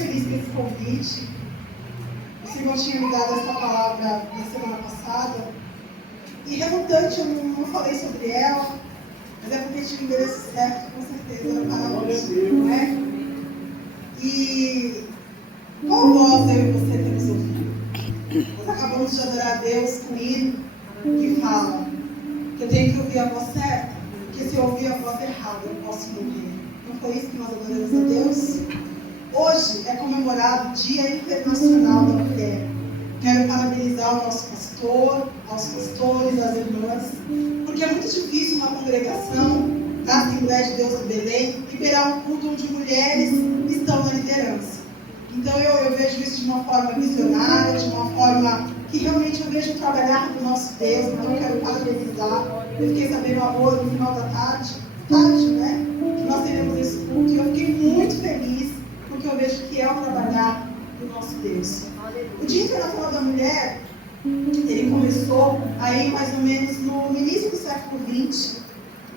feliz com esse convite. O Senhor tinha me dado essa palavra na semana passada. E relutante, eu não falei sobre ela, mas é porque tinha o endereço certo, com certeza, para hoje, não é? E qual voz eu e você temos ouvido? Nós acabamos de adorar a Deus com o hino que fala que eu tenho que ouvir a voz certa, porque se eu ouvir a voz errada, eu posso morrer. Não foi isso que nós adoramos a Deus? Hoje é comemorado o Dia Internacional da Mulher. Quero parabenizar o nosso pastor, aos pastores, às irmãs, porque é muito difícil uma congregação da Assembleia de Deus do Belém liberar um culto onde mulheres estão na liderança. Então eu vejo isso de uma forma visionária, de uma forma que realmente eu vejo o trabalhar do nosso Deus. Então eu quero parabenizar. Eu fiquei sabendo agora, no final da tarde, né, que nós teremos esse culto, e eu fiquei muito feliz, porque eu vejo que é o trabalhar do nosso Deus. O Dia Internacional da Mulher, ele começou aí mais ou menos no início do século XX,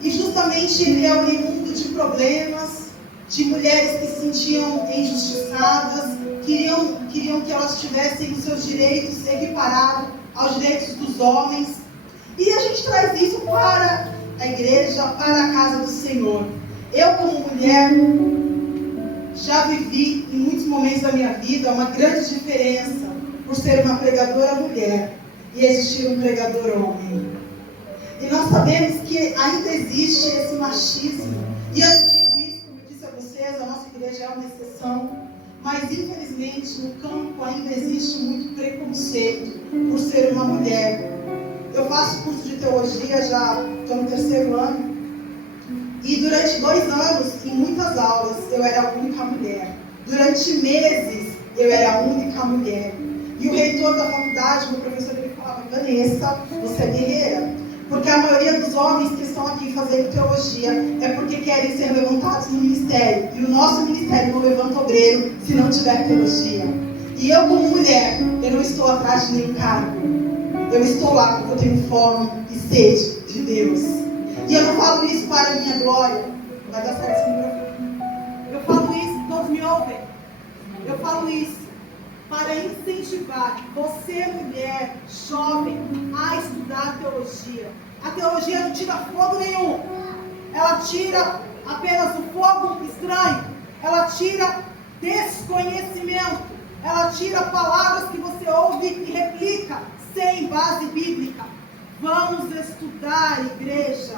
e justamente ele é oriundo de problemas, de mulheres que se sentiam injustiçadas, queriam que elas tivessem os seus direitos equiparados aos direitos dos homens. E a gente traz isso para a igreja, para a casa do Senhor. Eu, como mulher, já vivi em muitos momentos da minha vida uma grande diferença por ser uma pregadora mulher e existir um pregador homem. E nós sabemos que ainda existe esse machismo. E eu digo isso, como eu disse a vocês, a nossa igreja é uma exceção, mas infelizmente no campo ainda existe muito preconceito por ser uma mulher. Eu faço curso de teologia, já estou no 3º ano, e durante 2 anos, em muitas aulas, eu era a única mulher. Durante meses, eu era a única mulher. E o reitor da faculdade, meu professor, ele falava: Vanessa, você é guerreira. Porque a maioria dos homens que estão aqui fazendo teologia é porque querem ser levantados no ministério. E o nosso ministério não levanta obreiro se não tiver teologia. E eu, como mulher, eu não estou atrás de nenhum cargo. Eu estou lá porque eu tenho fome e sede de Deus. E eu não falo isso para a minha glória. Vai dar certo esse microfone. Eu falo isso, todos me ouvem. Eu falo isso para incentivar você, mulher, jovem, a estudar teologia. A teologia não tira fogo nenhum. Ela tira apenas o fogo estranho. Ela tira desconhecimento. Ela tira palavras que você ouve e replica sem base bíblica. Vamos estudar, igreja.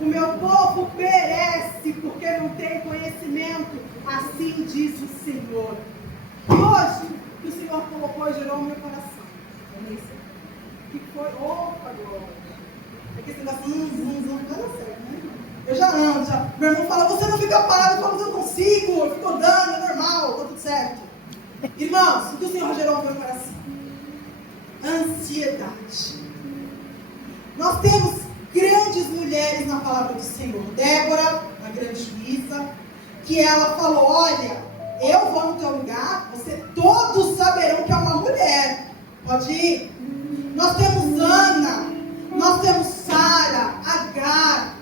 O meu povo perece porque não tem conhecimento. Assim diz o Senhor. E hoje, que o Senhor colocou e gerou no meu coração. Que foi, opa, glória. É que esse negócio, não vai dar certo, né? Eu já ando, já. Meu irmão fala: você não fica parado, eu falo: eu consigo, eu fico andando, é normal, tá tudo certo. Irmãos, o que o Senhor gerou no meu coração? Ansiedade. Nós temos grandes mulheres na palavra do Senhor. Débora, a grande juíza, que ela falou: olha, eu vou no teu lugar, todos saberão que é uma mulher. Pode ir? Nós temos Ana, nós temos Sara, Agar,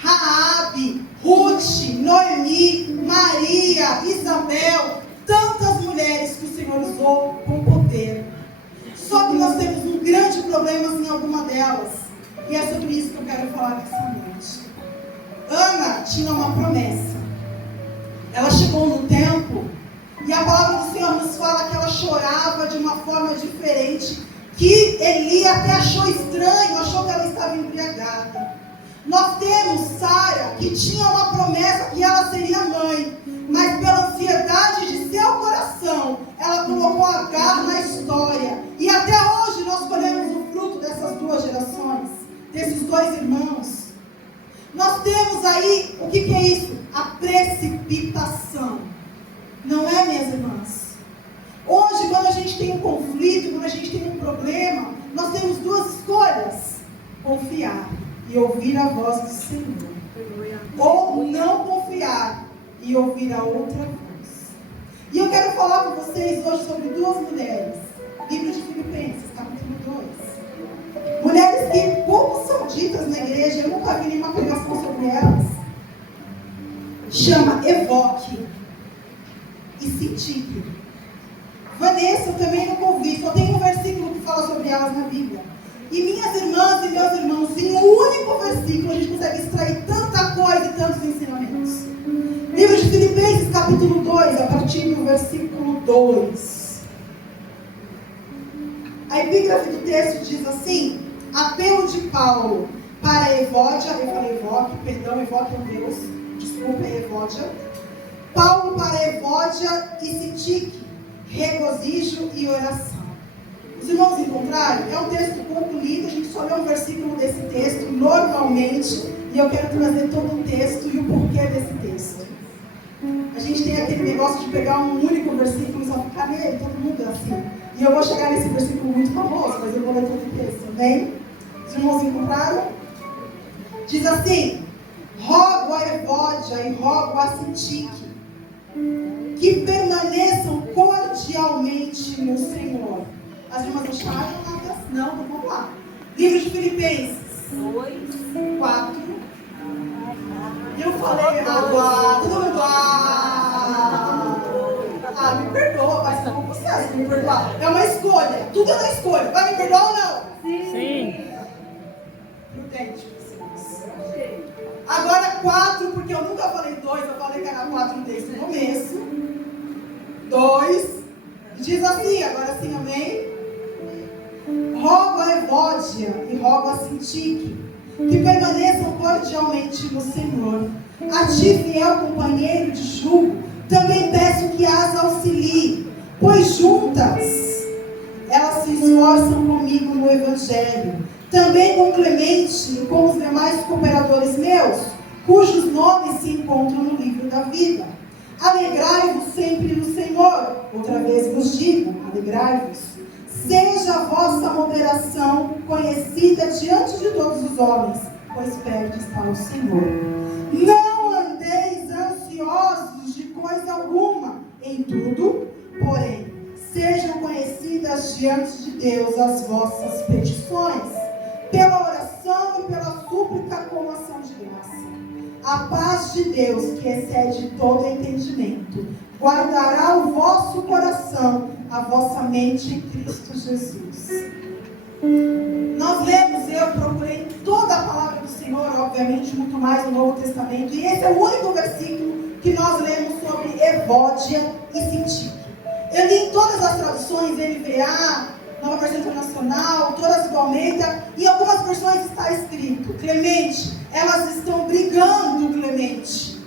Raabe, Ruth, Noemi, Maria, Isabel, tantas mulheres que o Senhor usou com poder. Só que nós temos um grande problema em alguma delas, e é sobre isso que eu quero falar nessa noite. Ana tinha uma promessa. Ela chegou no templo e a palavra do Senhor nos fala que ela chorava de uma forma diferente, que Eli até achou estranho, achou que ela estava embriagada. Nós temos Sara, que tinha uma promessa que ela seria mãe, mas pela ansiedade de seu coração, ela colocou Agar na história. E até hoje nós colhemos o fruto dessas 2 gerações, desses 2 irmãos. Nós temos aí, o que é isso? A precipitação. Não é, minhas irmãs? Hoje, quando a gente tem um conflito, quando a gente tem um problema, nós temos 2 escolhas: confiar e ouvir a voz do Senhor, ou não confiar e ouvir a outra voz. E eu quero falar com vocês hoje sobre 2 mulheres. Livro de Filipenses, capítulo 2. Mulheres que pouco são ditas na igreja, eu nunca vi nenhuma pregação sobre elas. Chama Evoque. e Sintique. Vanessa, eu também nunca ouvi, só tem um versículo que fala sobre elas na Bíblia. E minhas irmãs e meus irmãos, em um único versículo, a gente consegue extrair tanta coisa e tantos ensinamentos. Livro de Filipenses, capítulo 2, a partir do versículo 2. A epígrafe do texto diz assim: apelo de Paulo para Evódia, eu falei Evoque, perdão, Evoque é um Deus, desculpa, é Evódia. Paulo para Evódia e Sintique, regozijo e oração. Os irmãos encontraram? É um texto pouco lido, a gente só lê um versículo desse texto normalmente, e eu quero trazer todo o texto e o porquê desse texto. A gente tem aquele negócio de pegar um único versículo e só ficar nele, todo mundo é assim. E eu vou chegar nesse versículo muito famoso, mas eu vou ler todo o texto, amém? Os irmãos encontraram? Diz assim: rogo a Evódia e rogo a Sintique que permaneçam cordialmente no Senhor. As irmãs acharam? Não, então vamos lá. Livro de Filipenses 4. Eu falei água, todo mundo me perdoa, vai ser um processo, me perdoar. É uma escolha, tudo é uma escolha. Vai me perdoar ou não? Sim. Prudente, pessoas. Agora 4, porque eu nunca falei 2, eu falei que era 4 desde o começo. 2, diz assim, agora sim, amém? Rogo a Evódia e rogo a Sintique que permaneçam cordialmente no Senhor. A ti, fiel companheiro de julgo, também peço que as auxilie, pois juntas elas se esforçam comigo no Evangelho. Também com Clemente e com os demais cooperadores meus, cujos nomes se encontram no livro da vida. Alegrai-vos sempre no Senhor. Outra vez vos digo, alegrai-vos. Seja a vossa moderação conhecida diante de todos os homens, pois perto está o Senhor. Não andeis ansiosos de coisa alguma, em tudo, porém, sejam conhecidas diante de Deus as vossas petições, pela oração e pela súplica com ação de graça. A paz de Deus, que excede todo entendimento, guardará o vosso coração, a vossa mente em Cristo Jesus. Nós lemos, eu procurei toda a palavra do Senhor, obviamente, muito mais no Novo Testamento, e esse é o único versículo que nós lemos sobre Evódia e Sintique. Eu li em todas as traduções, NVA, Nova Versão Internacional, todas igualmente, e em algumas versões está escrito: Clemente, elas estão brigando, Clemente.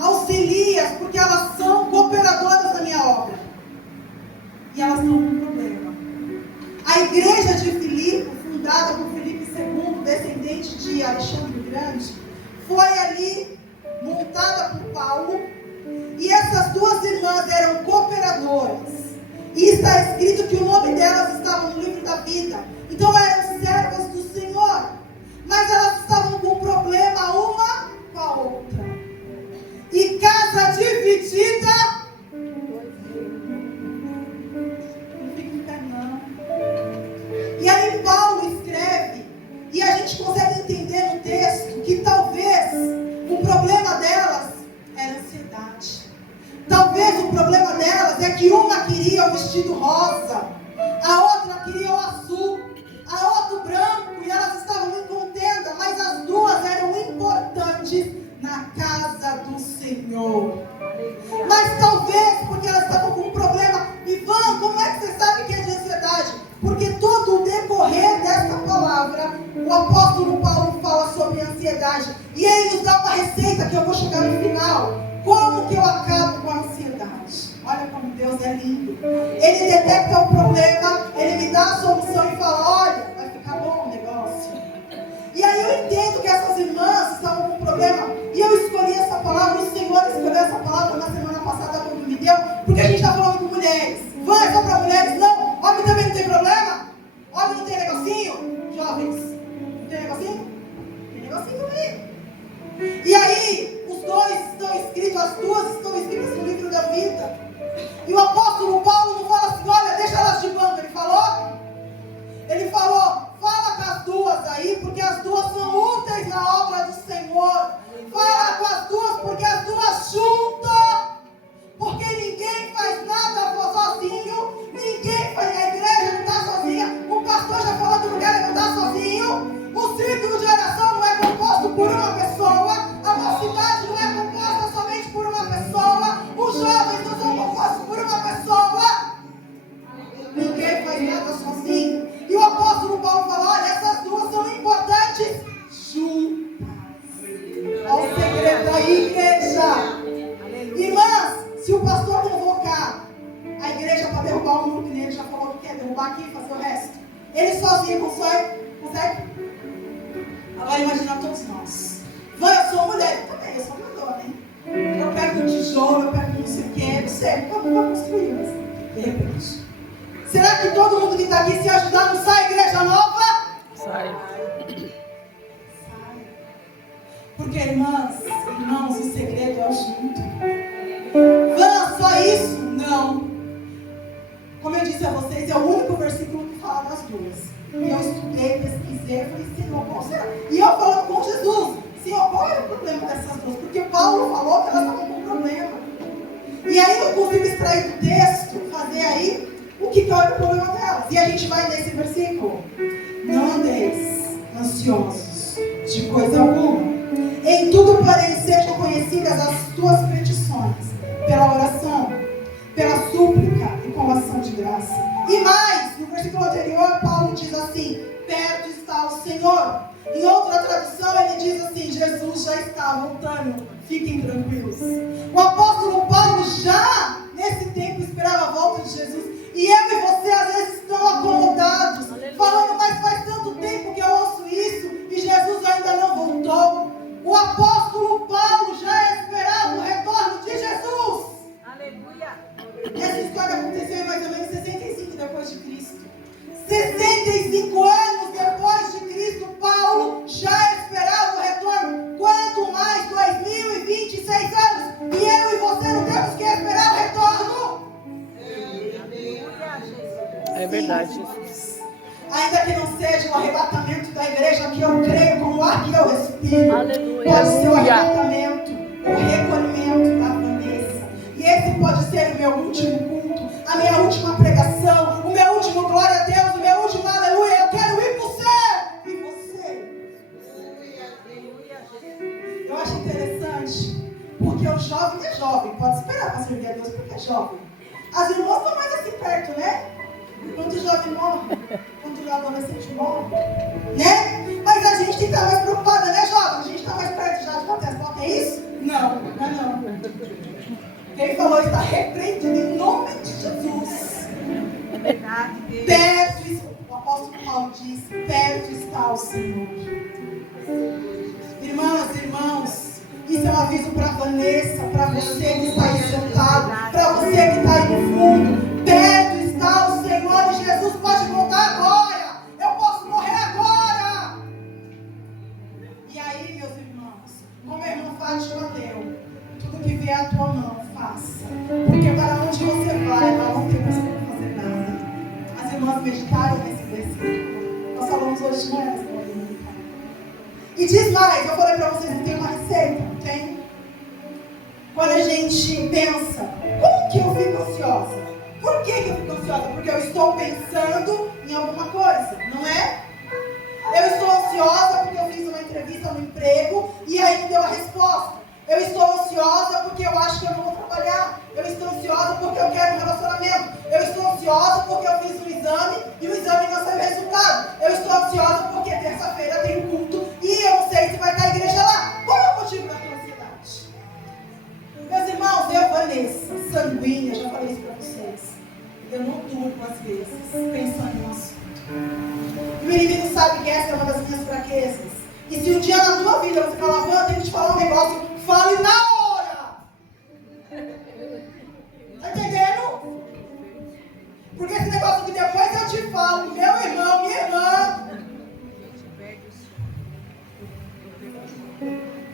Auxilia-as, porque elas são cooperadoras da minha obra. E elas estão com um problema. A igreja de Filipe, fundada por Filipe II, descendente de Alexandre o Grande, foi ali montada por Paulo, e essas duas irmãs eram cooperadoras. E está escrito que o nome delas estava no livro da vida. Então eram servas do Senhor. Mas elas estavam com problema uma com a outra. E casa dividida não fica em pé, não. E aí Paulo escreve, e a gente consegue entender no texto que talvez o problema delas era ansiedade. Talvez o problema delas é que uma queria o vestido rosa, a outra queria o azul, a outra o branco, e elas estavam em contenda, mas as duas eram importantes na casa do Senhor. Mas talvez porque elas estavam com um problema. Ivan, como é que você sabe que é de ansiedade? Porque todo o decorrer desta palavra, o apóstolo Paulo fala sobre ansiedade, e ele nos dá uma receita que eu vou chegar no final. Como que eu acabo com a ansiedade? Olha como Deus é lindo. Ele detecta o problema, ele me dá a solução e fala: olha, vai ficar bom o negócio. E aí eu entendo que essas irmãs estavam com um problema, e eu escolhi essa palavra, o Senhor escolheu essa palavra na semana passada quando me deu, porque a gente está falando com mulheres. Vai só para mulheres? Não. Homem também não tem problema? Homem não tem negocinho? Jovens, não tem negocinho? Tem negocinho também. E aí, os dois estão escritos, as duas estão escritas no livro da vida. E o apóstolo Paulo não fala assim: olha, deixa elas de banda. Se o pastor convocar a igreja para derrubar o muro, que ele já falou que quer derrubar aqui e fazer o resto, ele sozinho consegue? Agora imagina todos nós. Eu sou mulher, eu também, eu sou mandona, hein? Eu pego um tijolo, eu pego não sei o que, não sei, como eu vou construir, mas de repente. Será que todo mundo que está aqui se ajudar não sai igreja nova? Sai. Porque, irmãos, o segredo é o junto. Só isso? Não. Como eu disse a vocês, é o único versículo que fala das duas. E eu estudei, pesquisei, falei, Senhor, qual será? E eu falando com Jesus, Senhor, qual era o problema dessas duas? Porque Paulo falou que elas estavam com problema. E aí eu consigo extrair do texto, fazer aí o que era o problema delas. E a gente vai nesse versículo. Não andeis ansiosos de coisa alguma. Em tudo, porém, sejam conhecidas as tuas petições, pela oração, pela súplica e com ação de graça. E mais, no versículo anterior, Paulo diz assim, perto está o Senhor. Em outra tradução, ele diz assim, Jesus já está voltando, fiquem tranquilos. O apóstolo Paulo já, nesse tempo, esperava a volta de Jesus. E eu e você, às vezes, estão acomodados, falando, mas faz tanto tempo que eu ouço isso, e Jesus ainda não voltou. O apóstolo Paulo já esperava o retorno de Jesus. Aleluia. Essa história aconteceu em mais ou menos 65 depois de Cristo. 65 anos depois de Cristo, Paulo já esperava o retorno. Quanto mais 2026 anos. E eu e você não temos que esperar o retorno. É verdade. Ainda que não seja o arrebatamento da igreja que eu creio, como o ar que eu respiro. Aleluia. Pode ser o arrebatamento, o recolhimento da Vanessa. E esse pode ser o meu último culto, a minha última pregação, o meu último glória a Deus, o meu último aleluia. Eu quero ir para o céu. E você? Eu acho interessante, porque o jovem é jovem, pode esperar para servir a Deus porque é jovem. As irmãs estão mais assim perto, né? Quando o jovem morre, quando o adolescente morre, né? Mas a gente tem que estar mais preocupada, né, jovem? A gente está mais perto já de bater as botas, é isso? Não, não. Quem falou está repreendido em nome de Jesus. Perto, o apóstolo Paulo diz, perto está o Senhor. Irmãs, irmãos, isso é um aviso para Vanessa, para você que está aí sentado, para você que está aí no fundo. Perto está o Senhor e Jesus pode voltar agora. Eu posso morrer agora. E aí, meus irmãos, como a irmã Fátima deu, tudo que vier à tua mão, faça. Porque para onde você vai, lá não tem mais como fazer nada. As irmãs meditaram nesse versículo. Nós falamos hoje de manhã, e diz mais, eu falei para vocês que tem uma receita, não tem? Quando a gente pensa, como que eu fico ansiosa? Por que eu fico ansiosa? Porque eu estou pensando em alguma coisa, não é? Eu estou ansiosa porque eu fiz uma entrevista no emprego e aí me deu a resposta. Eu estou ansiosa porque eu acho que eu não vou trabalhar. Eu estou ansiosa porque eu quero um relacionamento. Eu estou ansiosa porque eu fiz um exame e o exame não saiu resultado. Eu estou ansiosa porque terça-feira tem um culto e eu não sei se vai estar a igreja lá. Qual é o motivo da tua ansiedade? Meus irmãos, eu, Vanessa, sanguínea, já falei isso para vocês. Eu não durmo às vezes pensando no assunto. E o inimigo sabe que essa é uma das minhas fraquezas. E se um dia na tua vida você falar, eu tenho que te falar um negócio, fale na hora. Tá entendendo? Porque esse negócio que depois eu te falo, meu irmão, minha irmã.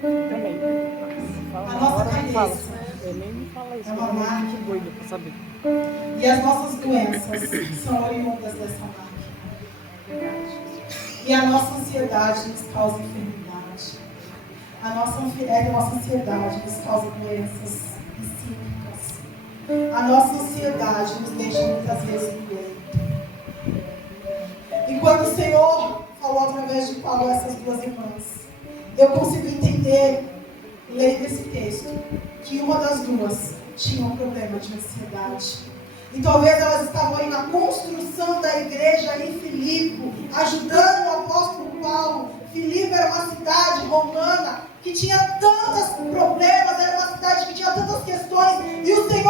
Também. A nossa cabeça é uma marca. Doido pra saber. E as nossas doenças são oriundas dessa marca. E a nossa ansiedade nos causa enfermidade. A nossa ansiedade nos causa doenças psíquicas. A nossa ansiedade nos deixa muitas vezes doentes. E quando o Senhor falou através de Paulo a essas duas irmãs, eu consigo entender, lendo esse texto, que uma das duas tinha um problema de ansiedade. E talvez elas estavam aí na construção da igreja em Filipe, ajudando o apóstolo Paulo. Filipe era uma cidade romana que tinha tantos problemas, era uma cidade que tinha tantas questões. E o Senhor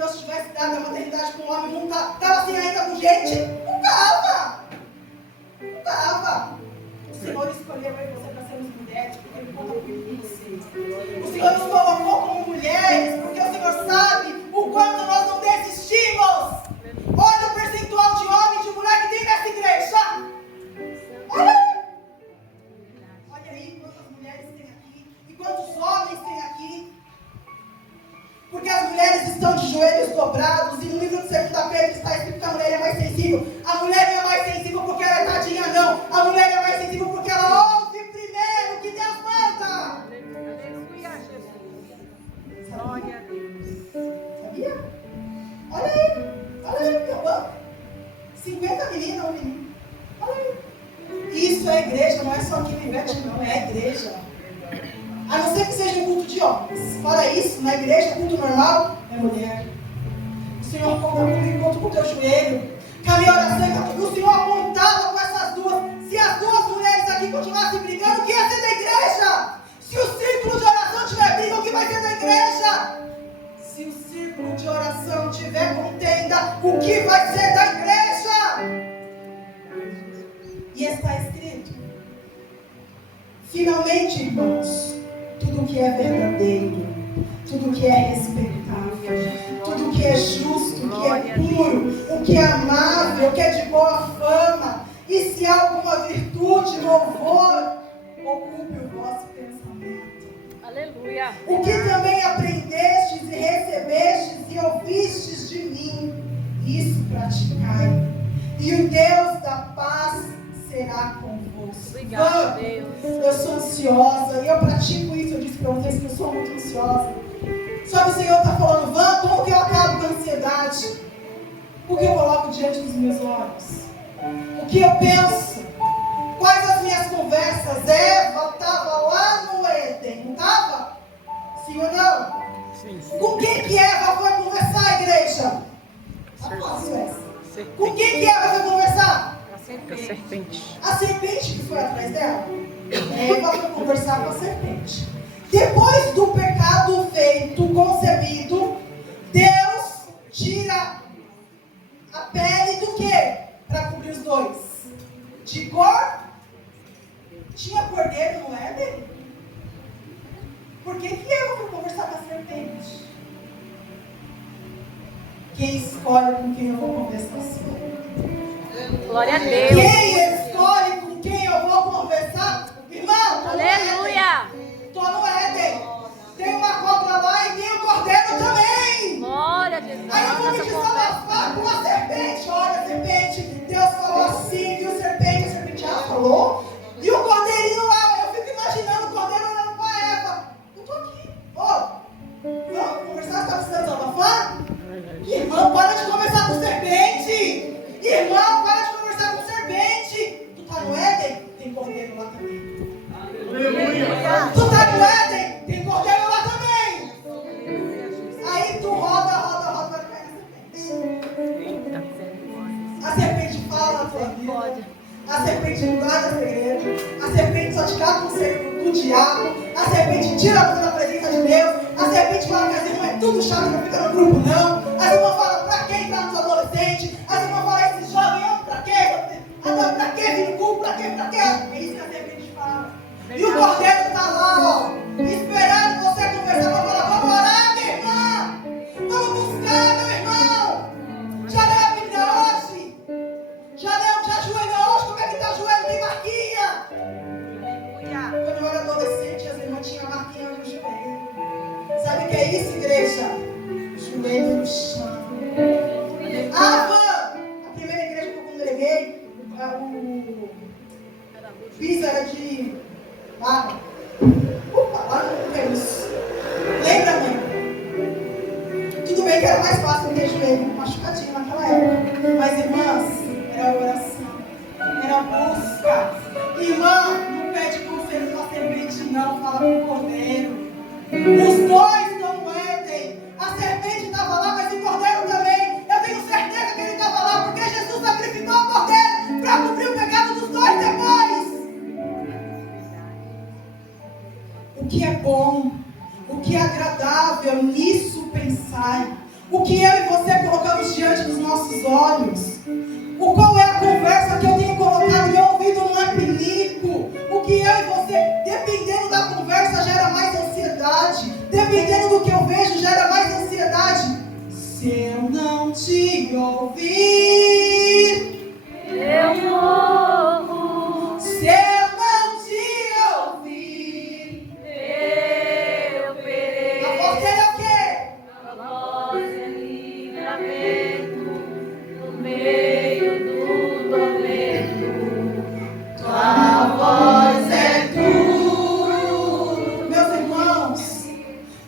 Deus tivesse dado a maternidade para um homem, não estava assim ainda com gente? Não estava. Não estava. O Senhor escolheu eu e você para sermos mulheres, porque Ele conta por mim e você. O Senhor nos colocou como mulheres, porque o Senhor sabe o quanto nós não desistimos. Olha o percentual de homem e de mulher que tem nessa igreja. Olha aí. Olha aí quantas mulheres tem aqui e quantos homens tem aqui. Porque as mulheres estão de joelhos dobrados, e no livro de 2 Pedro está escrito que a mulher é mais sensível. A mulher não é mais sensível porque ela é tadinha, não. A mulher é mais sensível porque ela ouve primeiro o que Deus manda. Aleluia, Jesus. Glória a Deus. Sabia? Olha aí, meu banco. 50 meninas, um menino. Olha aí. Isso é igreja, não é só aqui no Ivete, não, é igreja. A não ser que seja um culto de homens. Fora isso, na igreja, culto normal, é mulher. O Senhor conta comigo, conta com o teu joelho. Com a minha oração, que o Senhor apontava com essas duas. Se as duas mulheres aqui continuassem brigando, o que ia ser da igreja? Se o círculo de oração tiver briga, o que vai ser da igreja? Se o círculo de oração tiver contenda, o que vai ser da igreja? E está escrito: finalmente, irmãos, tudo que é verdadeiro, tudo que é respeitável, tudo que é justo, o que é puro, o que é amável, o que é de boa fama, e se há alguma virtude, louvor, ocupe o vosso pensamento. Aleluia. O que também aprendestes e recebestes e ouvistes de mim, isso praticai, e o Deus da paz será convosco. Obrigada, Deus. Eu sou ansiosa e eu pratico isso. Eu disse para vocês que eu sou muito ansiosa. Só que o Senhor está falando: Van, como que eu acabo com a ansiedade? O que eu coloco diante dos meus olhos? O que eu penso? Quais as minhas conversas? Eva estava lá no Éden, não estava? Sim ou não? Sim. Com quem que Eva foi conversar, igreja? Tá fácil essa. Com quem que Eva foi conversar? A serpente. A serpente que foi atrás dela. Eva foi conversar com a serpente. Depois do pecado feito, concebido, Deus tira a pele do quê? Para cobrir os dois. De cor? Tinha cordeiro no Éden? Por que Eva foi conversar com a serpente? Quem escolhe com quem eu vou conversar? Glória a Deus. Quem escolhe com quem eu vou conversar? Irmão, Aleluia. Estou no Éden. Tem uma cobra lá e tem o cordeiro também. Glória a Deus. Aí eu vou me desabafar com a serpente. Olha, serpente, Deus falou assim, viu, serpente? A serpente falou. E o cordeirinho lá, eu fico imaginando o cordeiro olhando para Eva. Eu estou aqui. Vamos conversar? Está precisando desabafar? Irmão, para de conversar com serpente. Irmão, para de conversar com serpente. Tu tá no Éden? Tem cordeiro lá também. Aleluia. Tu tá no Éden? Tem cordeiro lá também. Aí tu roda, vai cair na serpente. A serpente fala na tua vida. A serpente guarda segredo. A serpente só te dá conselho do diabo. A serpente tira você da presença de Deus. A serpente fala que as irmãs é tudo chato, não fica no grupo não. As irmãs falam pra quem entrar nos adolescentes. As irmãs falam esse jovem, pra quê? Pra quê vir no culto? Pra quê? É isso que a serpente fala. E o cordeiro tá lá, ó, esperando você conversar pra falar: vamos orar, minha irmã. Vamos buscar, meu irmão. Já leu a Bíblia hoje? Já ajoelhou hoje? Como é que tá o joelho? Tem marquinha? Quando eu era adolescente, as irmãs tinham marquinha no joelho. Sabe o que é isso, igreja? Joelho no chão. A primeira igreja que eu congreguei, o piso era de lava. Lá não tem isso. Lembra, mãe? Tudo bem que era mais fácil ter joelho machucadinho naquela época. Mas, irmãs, era oração, era busca. Irmã, não pede conselho com a serpente, não. Fala com o cordeiro. Os dois estão no Éden. A serpente estava lá, mas o cordeiro também. Eu tenho certeza que ele estava lá, porque Jesus sacrificou o cordeiro para cobrir o pecado dos dois depois. O que é bom, o que é agradável, nisso pensai. O que eu e você colocamos diante dos nossos olhos. Qual é a conversa que eu tenho colocado? Meu ouvido não é pinico. O que eu e você, dependendo da conversa, gera mais ansiedade. Dependendo do que eu vejo, gera mais ansiedade. Se eu não te ouvir, eu morro. Se eu não te ouvir, Eu pereço. a voz dele é o quê? A voz é livramento no meio do tormento. Tua voz é tudo. Meus irmãos,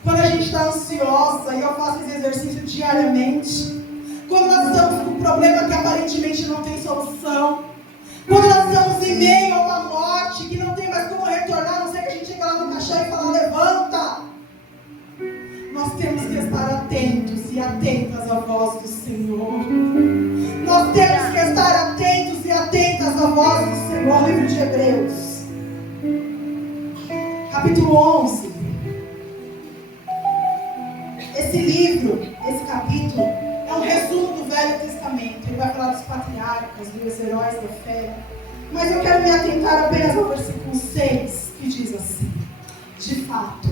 quando a gente está ansiosa, e eu faço esse exercício diariamente, quando nós estamos com um problema que aparentemente não tem solução, quando nós estamos em meio a uma morte que não tem mais como retornar, a não ser que a gente chega lá no caixão e fala, levanta. Nós temos que estar atentos e atentas à voz do Senhor. Nós temos que estar atentos e atentas à voz do Senhor. Livro de Hebreus, capítulo 11. Esse livro, esse capítulo, é um resumo do Velho Testamento. Ele vai falar dos patriarcas, dos heróis da fé. Mas eu quero me atentar apenas ao versículo 6, que diz assim: de fato,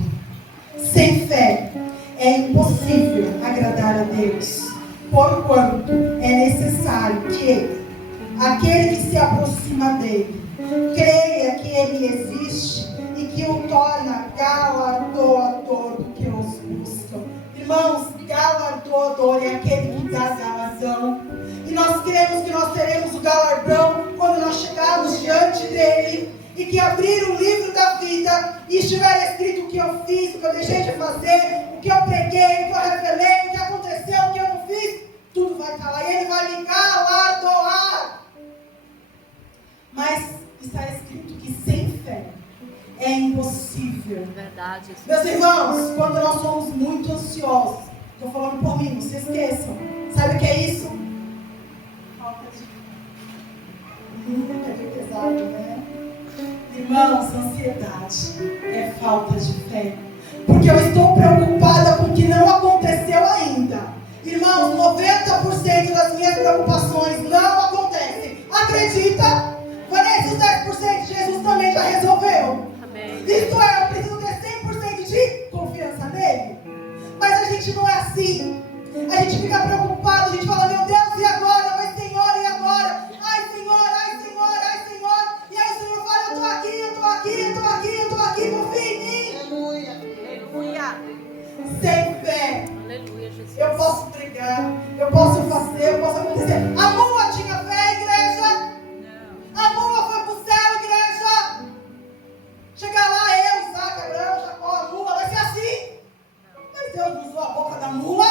sem fé é impossível agradar a Deus, porquanto é necessário que aquele que se aproxima dele creia que ele existe e que o torna galardoador do que os buscam. Irmãos, galardoador é aquele que dá galardão. E nós cremos que nós teremos o galardão quando nós chegarmos diante dele e que abrir o livro da vida e estiver escrito o que eu fiz, o que eu deixei de fazer, o que eu preguei, o que eu revelei, o que aconteceu, o que eu não fiz, tudo vai estar lá e ele vai me galardoar. Mas está escrito que sem fé é impossível. Verdade. Meus irmãos, quando nós somos muito ansiosos, estou falando por mim, não se esqueçam. Sabe o que é isso? Falta de fé. É bem pesado, né? Irmãos, ansiedade é falta de fé. Porque eu estou preocupada com o que não aconteceu ainda. Irmãos, 90% das minhas preocupações não acontecem. Acredita? Vanessa, os 10% Jesus também já resolveu. Amém. Isto é, eu preciso ter 100% de confiança nele. Mas a gente não é assim. A gente fica preocupado, a gente fala, meu Deus, e agora? Mas Senhor, e agora? Ai Senhor, ai Senhor, ai Senhor. E aí o Senhor fala, eu estou aqui, eu estou aqui, eu estou aqui, eu estou aqui, confia em mim. Aleluia. Sem fé, Aleluia, Jesus. eu posso pregar, eu posso fazer, eu posso acontecer. A Mula tinha fé, igreja? A Mula foi pro céu, igreja? Chegar lá, eu, Isaac, Abraão, Jacó, a Mula, vai ser assim? Mas Deus não usou a boca da Mula?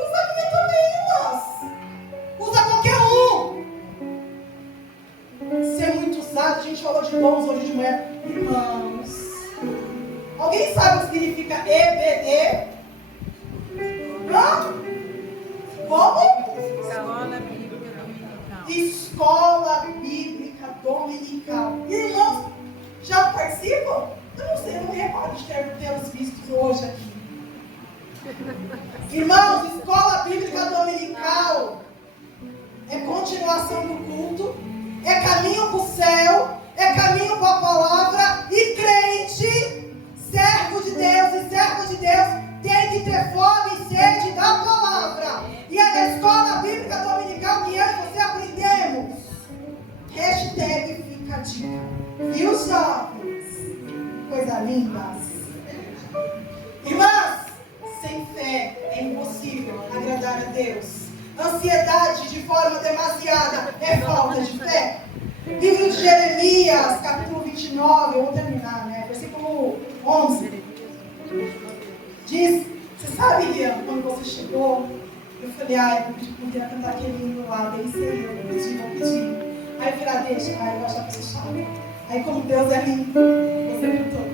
Usa a minha também, irmãs. Usa qualquer um. Ser muito usado, a gente falou de dons hoje de manhã. Irmãos, alguém sabe o que significa EBD? Hã? Como? Escola Bíblica Dominical. Irmãos, já participam? Eu não sei, eu não me recordo de tê-los vistos hoje aqui. Irmãos, Escola Bíblica Dominical é continuação do culto, é caminho para o céu, é caminho para a palavra, e crente, servo de Deus e serva de Deus, tem que ter fome e sede da palavra. E é na Escola Bíblica Dominical que eu e você aprendemos. Hashtag fica a dica. Viu, jovens? Coisa linda. Irmãs, sem fé é impossível agradar a Deus. Ansiedade de forma demasiada é falta de fé. Livro de Jeremias, capítulo 29, eu vou terminar, né? Versículo 11. Diz, você sabe, Lian, quando você chegou, eu falei, eu podia cantar aquele hino lá, bem sei eu, vou pedir. Aí eu falei, deixa, eu achava que você chama. Aí como Deus é lindo, você cantou.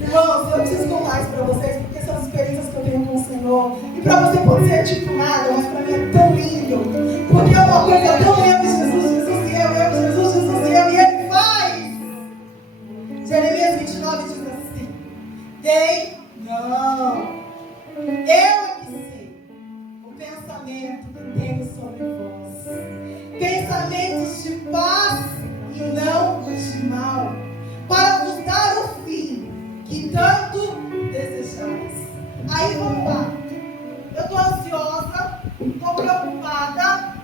Irmãos, eu preciso contar isso para vocês, porque são as experiências que eu tenho com o Senhor. E para você pode ser tipo nada, mas para mim é tão lindo. Porque é uma coisa tão eu de Jesus, Jesus e eu, Jesus, Jesus e eu, e Ele faz. Jeremias 29 diz assim: pensamentos de paz e não de mal, para vos dar o fim que tanto desejais. Aí vamos lá. Eu estou ansiosa, estou preocupada,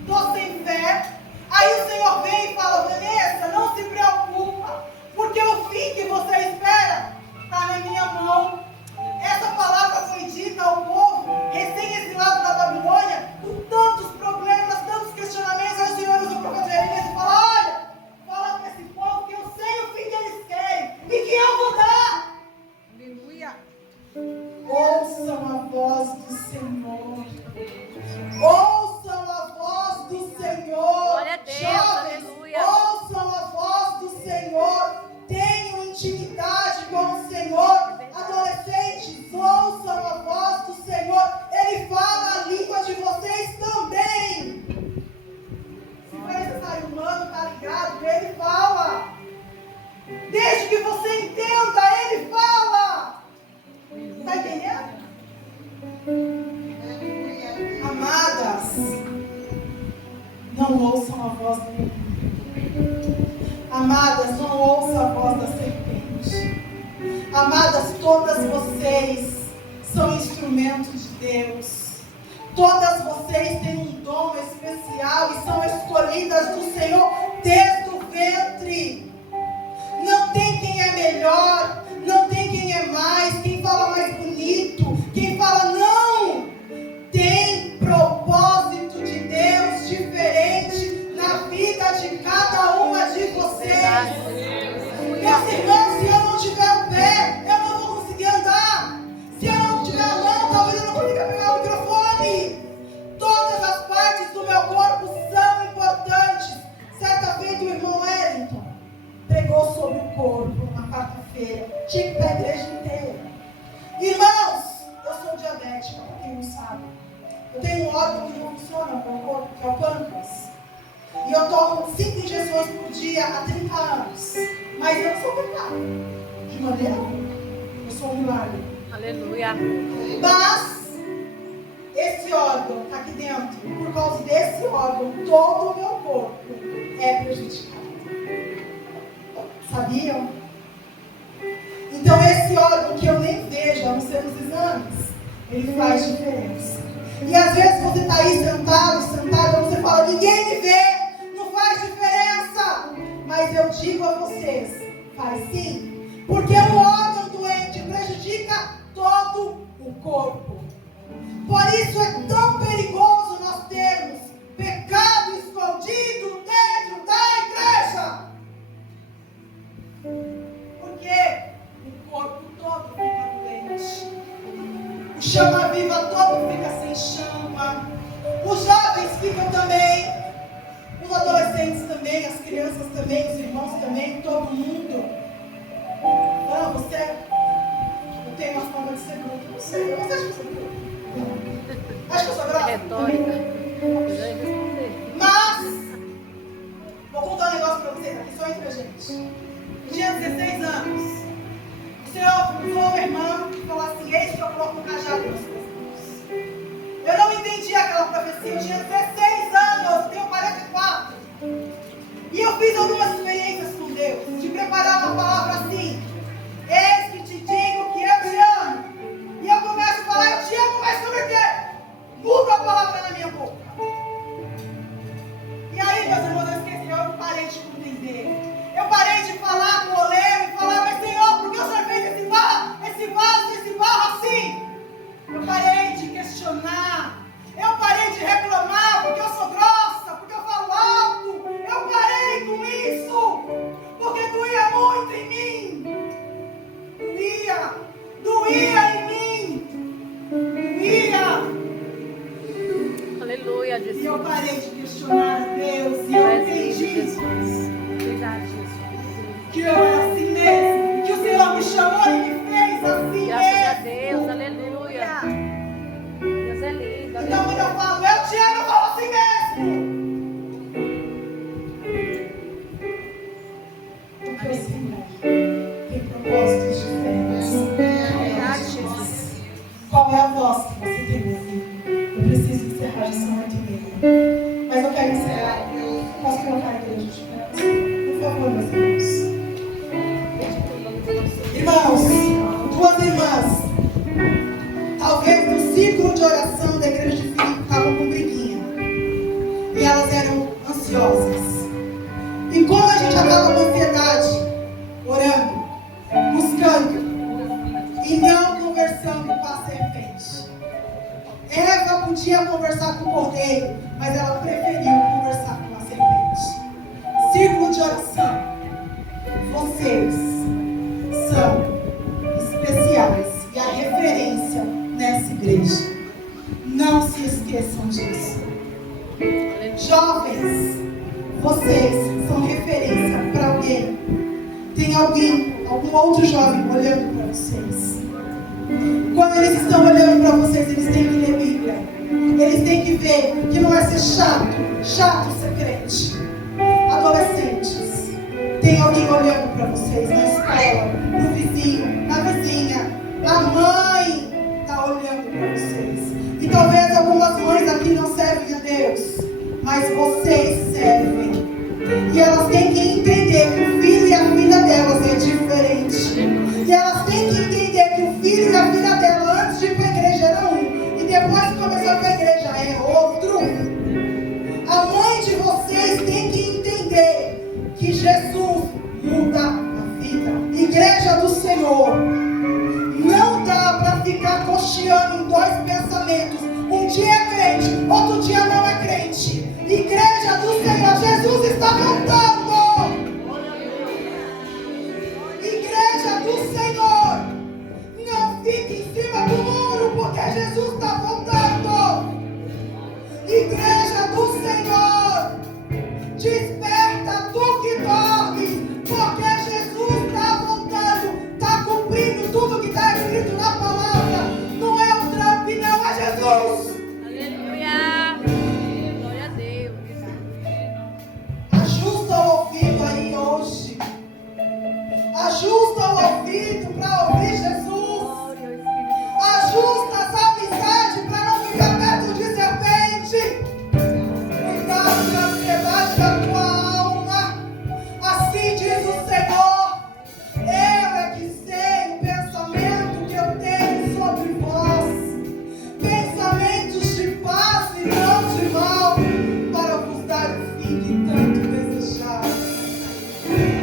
estou sem fé. Aí o Senhor vem e fala: Vanessa, não se preocupa, porque o fim que você espera está na minha mão. Essa palavra foi dita ao povo recém-exilado da Babilônia, com tantos problemas, tantos questionamentos. Aí o Senhor usa o profeta Jeremias e fala: olha, fala para esse povo que eu sei o fim que eles querem e que eu vou dar. Aleluia. Ouçam a voz do Senhor. Ouçam a voz do Senhor. Glória a Deus, jovens, aleluia. ouçam a voz do Senhor. Tenham intimidade com o Senhor. Adolescentes, ouçam a voz do Senhor. Ele fala a língua de vocês também. Se for necessário humano, está ligado? Ele fala. Desde que você entenda, ele fala. Está entendendo? Amadas, não ouçam a voz do inimigo. Amadas, não ouçam a voz da serpente. Amadas, todas vocês são instrumentos de Deus. Todas vocês têm um dom especial e são escolhidas do Senhor desde o ventre. Não tem quem é melhor, não tem quem é mais, quem fala mais bonito, quem fala não. Tem propósito de Deus diferente na vida de cada uma de vocês. Meus irmãos, se eu não tiver o pé, eu não vou conseguir andar. Se eu não tiver a mão, talvez eu não consiga pegar o microfone. Todas as partes do meu corpo são importantes. Certa vez o irmão Wellington pregou sobre o corpo na quarta-feira. Tinha que ir para a igreja inteira. Irmãos, eu sou diabética, para quem não sabe. Eu tenho um órgão que não funciona no meu corpo, que é o pâncreas. E eu tomo 5 injeções por dia há 30 anos. Mas eu não sou pecado. De maneira alguma. Eu sou um milagre. Aleluia. Mas esse órgão está aqui dentro. Por causa desse órgão, todo o meu corpo é prejudicado. Sabiam? Então esse órgão que eu nem vejo, a não ser nos exames, ele faz diferença. E às vezes você está aí sentada, você fala: ninguém me vê, não faz diferença. Mas eu digo a vocês, faz sim. Porque o órgão doente prejudica todo o corpo. Por isso é tão perigoso nós termos pecado escondido dentro da igreja. Porque o corpo todo fica doente. O chama-viva todo fica sem chama. Os jovens ficam também. Os adolescentes também. As crianças também. Os irmãos também. Todo mundo. Não, você... Eu tenho uma forma de ser bruto. Não sei. Eu não sei se eu sou bruto. Acho que eu sou grave. Retórica. Eu já ia responder. Mas... Vou contar um negócio pra vocês aqui. Só entre a gente. Eu tinha 16 anos. O Senhor usou uma irmã e falou assim: eis que eu coloco um cajado nas suas mãos. Eu não entendi aquela profecia. Eu tinha 16 anos, eu tenho 44. E eu fiz algumas experiências com Deus, de preparar uma palavra assim: eis que te digo que eu te amo. E eu começo a falar: eu te amo, mas sobre o quê? Muda a palavra na minha boca. E aí, meus irmãos, eu esqueci, eu parei de compreender. Eu parei de falar com o oleiro e falar: mas Senhor, por que o Senhor fez esse barro assim? Eu parei de questionar. Eu parei de reclamar porque eu sou grossa, porque eu falo alto. Eu parei com isso. Posso colocar a igreja de pé? Por favor, meus irmãos. Irmãos, duas irmãs, talvez no círculo de oração da igreja de Filipe estavam com briguinha. E elas eram ansiosas. E como a gente acaba com ansiedade? Orando, buscando e não conversando com a serpente. Eva podia conversar com o cordeiro, mas ela preferiu conversar com a serpente. Círculo de oração. Vocês são especiais e a referência nessa igreja. Não se esqueçam disso. Jovens, vocês são referência para alguém. Tem algum outro jovem olhando para vocês. Quando eles estão olhando para vocês, eles têm que ler Bíblia. Eles têm que ver que não é ser chato ser crente. Adolescentes, tem alguém olhando para vocês na escola, no vizinho, na vizinha. A mãe está olhando para vocês. E talvez algumas mães aqui não servem a Deus, mas vocês servem. E elas têm que entender que o filho e a filha delas é diferente. E elas têm que entender que o filho e a filha dela, antes de ir para a igreja, era um. E depois que começou para a igreja, é outro. A mãe de vocês tem que entender que Jesus muda a vida. Igreja do Senhor. Não dá para ficar cocheando em dois pensamentos. Um dia é crente, outro dia não é crente. Igreja do Senhor, Jesus está voltando. Igreja do Senhor, não fique em cima do muro, porque Jesus está voltando. Igreja do Senhor, desperta tu que dormes, porque Jesus está voltando, está cumprindo tudo que está escrito na palavra. Não é o Trump, não é Jesus. Aleluia. Glória a Deus. Ajusta o ouvido aí hoje. Ajusta o ouvido para ouvir Jesus. Ajusta essa amizade para não ficar perto de serpente. Cuidado com a ansiedade da tua alma. Assim diz o Senhor. Eu é que sei o pensamento que eu tenho sobre vós. Pensamentos de paz e não de mal, para vos dar o fim que tanto desejais.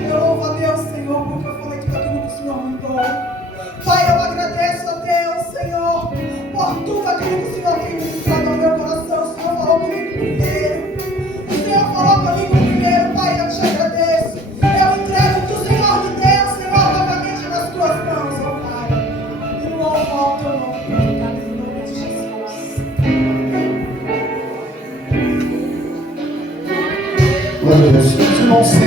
Eu louvo a Deus, Senhor, porque eu falei tudo aquilo que o Senhor mandou. Pai, eu agradeço a Deus, Senhor, por tudo aquilo que o Senhor tem ministrado ao meu coração. O Senhor falou comigo primeiro. O Senhor falou comigo primeiro, Pai, eu te agradeço. Eu entrego o que o Senhor me deu, Senhor, novamente nas tuas mãos, ó Pai. E louvo ao teu nome, em nome de Jesus. Glória a Deus. Os irmãos